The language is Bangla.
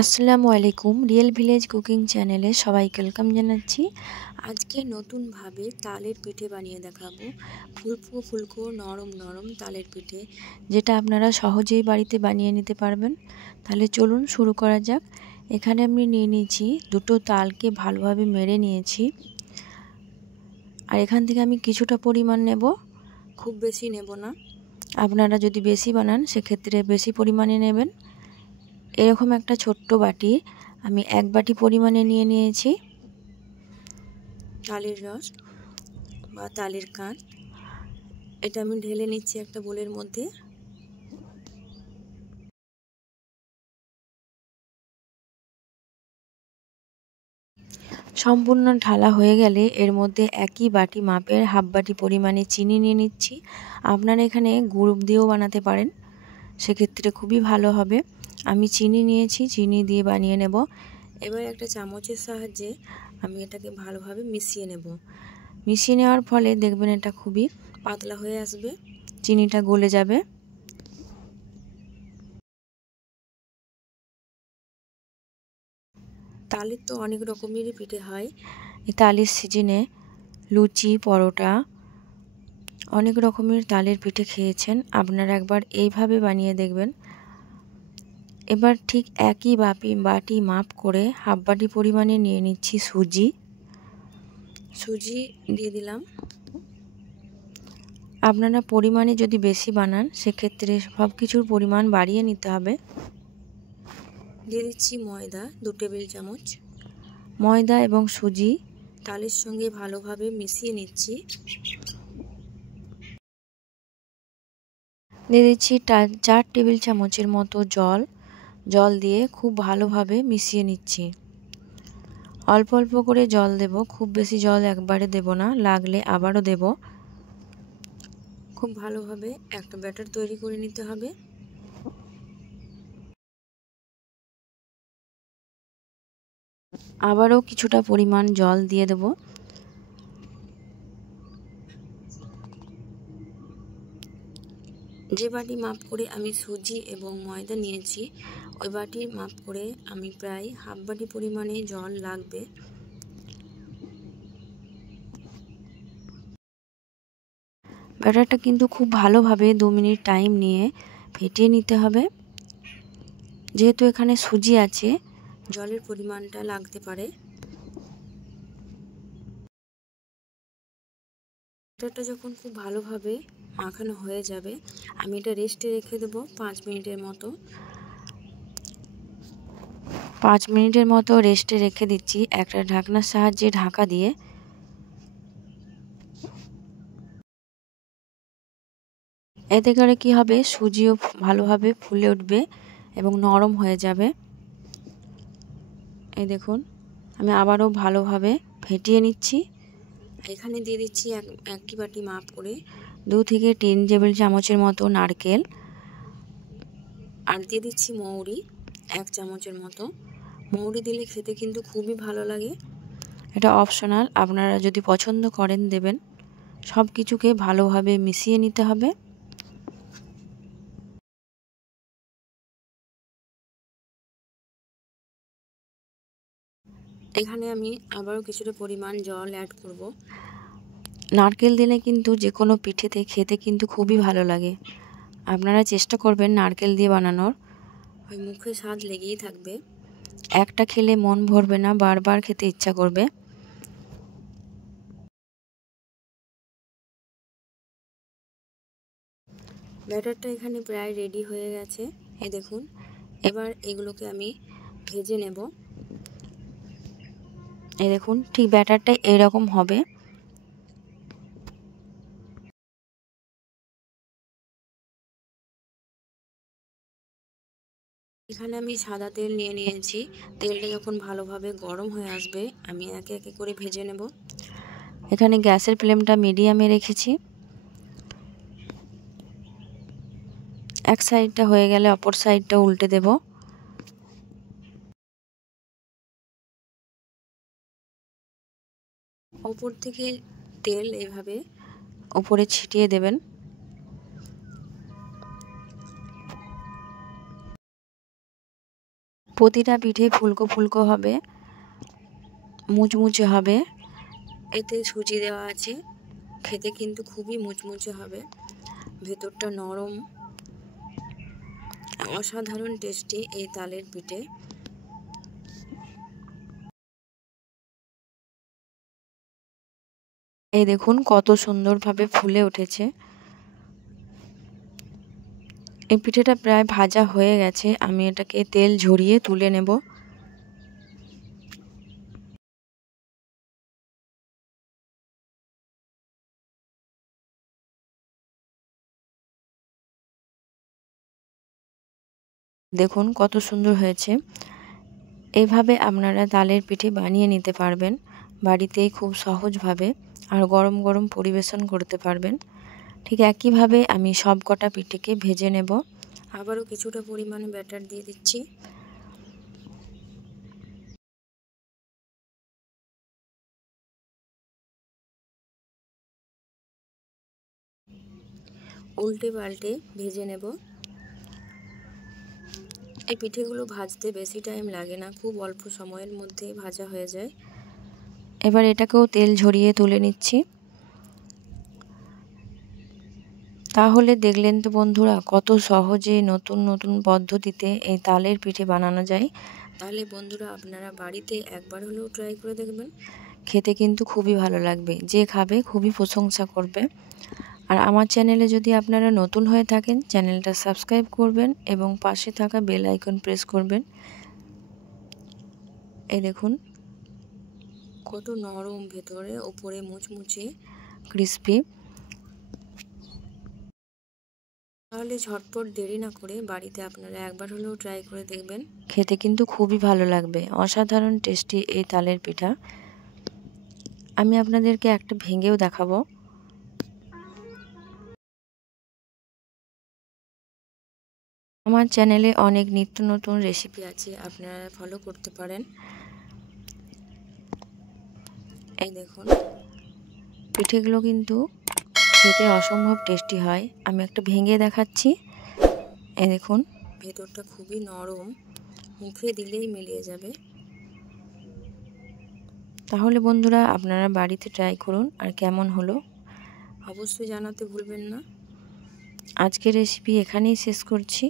আসসালামু আলাইকুম। রিয়েল ভিলেজ কুকিং চ্যানেলে সবাইকে ওয়েলকাম জানাচ্ছি। আজকে নতুনভাবে তালের পিঠে বানিয়ে দেখাবো। ফুলকো ফুলকো নরম নরম তালের পিঠে, যেটা আপনারা সহজেই বাড়িতে বানিয়ে নিতে পারবেন। তাহলে চলুন শুরু করা যাক। এখানে আমি নিয়ে নিয়েছি দুটো তালকে ভালোভাবে মেরে নিয়েছি। আর এখান থেকে আমি কিছুটা পরিমাণ নেব, খুব বেশি নেব না। আপনারা যদি বেশি বানান সেক্ষেত্রে বেশি পরিমাণে নেবেন। এরকম একটা ছোট্ট বাটি আমি 1 বাটি পরিমাণে নিয়ে নিয়েছি তালের রস বা তালের কাঁচ। এটা আমি ঢেলে নিচ্ছি একটা বোলের মধ্যে। সম্পূর্ণ ঢালা হয়ে গেলে এর মধ্যে একই বাটি মাপের হাফ বাটি পরিমাণে চিনি নিয়ে নিচ্ছি। আপনারা এখানে গুড় দিয়েও বানাতে পারেন, সেক্ষেত্রে খুবই ভালো হবে। আমি চিনি নিয়েছি, চিনি দিয়ে বানিয়ে নেব। এবার একটা চামচের সাহায্যে আমি এটাকে ভালোভাবে মিশিয়ে নেব। মিশিয়ে নেওয়ার ফলে দেখবেন এটা খুবই পাতলা হয়ে আসবে, চিনিটা গলে যাবে। তালের তো অনেক রকমেরই পিঠে হয়। এই তালের সিজনে লুচি, পরোটা, অনেক রকমের তালের পিঠে খেয়েছেন। আপনারা একবার এইভাবে বানিয়ে দেখবেন। এবার ঠিক একই বাটি মাপ করে হাফ বাটি পরিমাণে নিয়ে নিচ্ছি সুজি দিয়ে দিলাম। আপনারা পরিমাণে যদি বেশি বানান সেক্ষেত্রে সব কিছুর পরিমাণ বাড়িয়ে নিতে হবে। দিয়ে দিচ্ছি ময়দা 2 টেবিল চামচ। ময়দা এবং সুজি তালের সঙ্গে ভালোভাবে মিশিয়ে নিচ্ছি। দিয়ে দিচ্ছি 4 টেবিল চামচের মতো জল দিয়ে খুব ভালোভাবে মিশিয়ে নিচ্ছি। অল্প অল্প করে জল দেব, খুব বেশি জল একবারে দেব না, লাগলে আবারও দেব। খুব ভালোভাবে একটা ব্যাটার তৈরি করে নিতে হবে। আবারও কিছুটা পরিমাণ জল দিয়ে দেব। যে বাটি মাপ করে আমি সুজি এবং ময়দা নিয়েছি, ওই বাটি মাপ করে আমি প্রায় হাফ বাটি পরিমাণে জল লাগবে। ব্যাটারটা কিন্তু খুব ভালোভাবে 2 মিনিট টাইম নিয়ে ফেটিয়ে নিতে হবে। যেহেতু এখানে সুজি আছে, জলের পরিমাণটা লাগতে পারে। ব্যাটারটা যখন খুব ভালোভাবে মাখানো হয়ে যাবে, আমি এটা রেস্টে রেখে দেবো 5 মিনিটের মতো। 5 মিনিটের মতো রেস্টে রেখে দিচ্ছি একটা ঢাকনার সাহায্যে ঢাকা দিয়ে। এতে করে কি হবে, সুজিও ভালোভাবে ফুলে উঠবে এবং নরম হয়ে যাবে। এই দেখুন, আমি আবারও ভালোভাবে ফেটিয়ে নিচ্ছি। এখানে দিয়ে দিচ্ছি একই বাটি মাপ করে 2 থেকে 3 টেবিল চামচের মতো নারকেল। আর দিয়ে দিচ্ছি মৌরি 1 চামচের মতো। মৌরি দিলে খেতে কিন্তু খুবই ভালো লাগে। এটা অপশনাল, আপনারা যদি পছন্দ করেন দেবেন। সব কিছুকে ভালোভাবে মিশিয়ে নিতে হবে। এখানে আমি আবারও কিছুটা পরিমাণ জল অ্যাড করব। নারকেল দিলে কিন্তু যে কোনো পিঠেতে খেতে কিন্তু খুবই ভালো লাগে। আপনারা চেষ্টা করবেন নারকেল দিয়ে বানানোর, ওই মুখে স্বাদ লেগেই থাকবে। একটা খেলে মন ভরবে না, বারবার খেতে ইচ্ছা করবে। ব্যাটারটা এখানে প্রায় রেডি হয়ে গেছে, এই দেখুন। এবার এগুলোকে আমি ভেজে নেব। এই দেখুন, ঠিক ব্যাটারটা এরকম হবে। এখানে আমি সাদা তেল নিয়ে নিয়েছি। তেলটা যখন ভালোভাবে গরম হয়ে আসবে, আমি একে একে করে ভেজে নেব। এখানে গ্যাসের ফ্লেমটা মিডিয়ামে রেখেছি। এক সাইডটা হয়ে গেলে অপর সাইডটা উল্টে দেব। ওপর থেকে তেল এভাবে উপরে ছিটিয়ে দেবেন। প্রতিটা পিঠে ফুলকো ফুলকো হবে, মুচমুচে হবে। এতে সুজি দেওয়া আছে, খেতে কিন্তু খুবই মুচমুচে হবে, ভেতরটা নরম, অসাধারণ টেস্টি এই তালের পিঠে। এই দেখুন কত সুন্দরভাবে ফুলে উঠেছে। এই পিঠেটা প্রায় ভাজা হয়ে গেছে, আমি এটাকে তেল ঝরিয়ে তুলে নেব। দেখুন কত সুন্দর হয়েছে। এইভাবে আপনারা তালের পিঠে বানিয়ে নিতে পারবেন বাড়িতেই খুব সহজভাবে, আর গরম গরম পরিবেশন করতে পারবেন। ঠিক একইভাবে আমি সব কটা পিঠেকে ভেজে নেব। আবারও কিছুটা পরিমাণে ব্যাটার দিয়ে দিচ্ছি। উল্টে পাল্টে ভেজে নেব। এই পিঠেগুলো ভাজতে বেশি টাইম লাগে না, খুব অল্প সময়ের মধ্যে ভাজা হয়ে যায়। এবার এটাকেও তেল ঝরিয়ে তুলে নিচ্ছি। তাহলে দেখলেন তো বন্ধুরা, কত সহজে নতুন নতুন পদ্ধতিতে এই তালের পিঠে বানানো যায়। তাহলে বন্ধুরা আপনারা বাড়িতে একবার হলেও ট্রাই করে দেখবেন, খেতে কিন্তু খুবই ভালো লাগবে, যে খাবে খুবই প্রশংসা করবে। আর আমার চ্যানেলে যদি আপনারা নতুন হয়ে থাকেন, চ্যানেলটা সাবস্ক্রাইব করবেন এবং পাশে থাকা বেল আইকন প্রেস করবেন। এই দেখুন কত নরম, ভেতরে ওপরে মুচমুচে ক্রিস্পি। তাহলে ঝটপট দেরি না করে বাড়িতে আপনারা একবার হলেও ট্রাই করে দেখবেন, খেতে কিন্তু খুবই ভালো লাগবে। অসাধারণ টেস্টি এই তালের পিঠা। আমি আপনাদেরকে একটা ভেঙেও দেখাবো। আমার চ্যানেলে অনেক নিত্য নতুন রেসিপি আছে, আপনারা ফলো করতে পারেন। এই দেখুন পিঠেগুলো কিন্তু খেতে অসম্ভব টেস্টি হয়। আমি একটা ভেঙে দেখাচ্ছি। এই দেখুন ভেতরটা খুবই নরম, মুখে দিলেই মিলিয়ে যাবে। তাহলে বন্ধুরা আপনারা বাড়িতে ট্রাই করুন, আর কেমন হলো অবশ্যই জানাতে ভুলবেন না। আজকের রেসিপি এখানেই শেষ করছি।